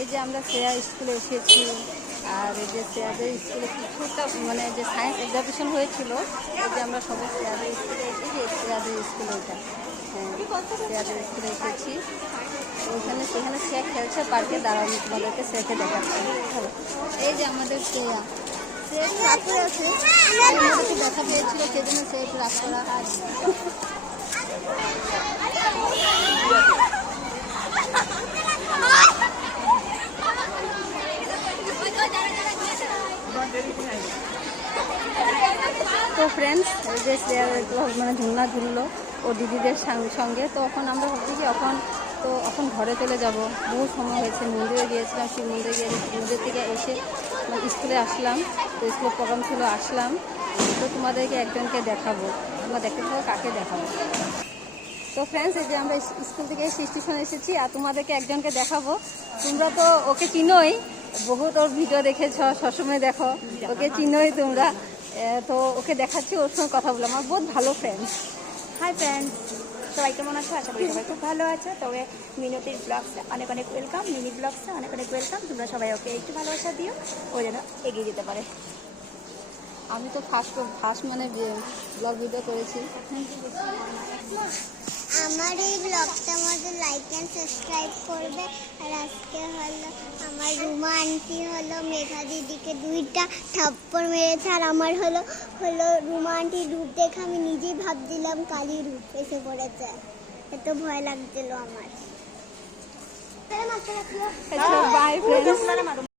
এই যে আমরা শ্রেয়া স্কুলে এসেছি, আর এই যে শ্রেয়াদের স্কুলে কিছুটা মানে যে সায়েন্স এক্সিবিশন হয়েছিল, এই যে আমরা সবাই শ্রেয়াদের স্কুলে এসেছি, শ্রেয়াদের স্কুলে ওইটা, হ্যাঁ শ্রেয়াদের স্কুলে এসেছি। ওইখানে সেখানে শ্রেয়া খেলছে পার্কে, দাঁড়ানো তোমাদেরকে শ্রেয়াকে দেখাচ্ছি। এই যে আমাদের শ্রেয়া, শ্রেয়া একটু রাগ করে আছে, আমাদেরকে দেখা পেয়েছিল সেজন্য শ্রেয়া একটু রাগ করা। তো ফ্রেন্ডস, এই যে শ্রেয়া মানে ঝুলনা ঝুললো ও দিদিদের সঙ্গে। তো এখন আমরা ভাবছি কি এখন ঘরে চলে যাব, বহু সময় হয়েছে। মন্দিরে গিয়েছিলাম, শিব মন্দিরে গিয়েছি, মন্দির থেকে এসে স্কুলে আসলাম, তো স্কুল প্রোগ্রাম ছিল, আসলাম। তো তোমাদেরকে একজনকে দেখাবো, তোমরা দেখতে থাকো কাকে দেখাবো। তো ফ্রেন্ডস, এই যে আমরা স্কুল থেকে স্টেশনে এসেছি, আর তোমাদেরকে একজনকে দেখাবো। তোমরা তো ওকে চিনোই, বহুত ওর ভিডিও দেখেছ, সবসময় দেখো, ওকে চিনোই তোমরা। তো ওকে দেখাচ্ছি, ওর সঙ্গে কথা বলে, আমার বহুত ভালো ফ্রেন্ড। হাই ফ্রেন্ডস, সবাই কেমন আছো? আশা করি সবাই খুব ভালো আছে। তবে মিনতির ব্লগসে অনেক অনেক ওয়েলকাম, মিনি ব্লগসে অনেক অনেক ওয়েলকাম। তোমরা সবাই ওকে একটু ভালোবাসা দিও, ও যেন এগিয়ে যেতে পারে। আমি তো ফার্স্ট মানে ব্লগ ভিডিও করেছি। আমার এই ব্লগটা মধ্যে লাইক অ্যান্ড সাবস্ক্রাইব করবে। আর আজকে হলো আমার রুমা আন্টি হলো মেঘা দিদিকে 2টা থাপ্পড় মেরেছে, আর আমার হলো রুমা আন্টির রূপ দেখে আমি নিজেই ভাবছিলাম কালী রূপ এসে পড়েছে, এত ভয় লাগছিল আমার। By friends.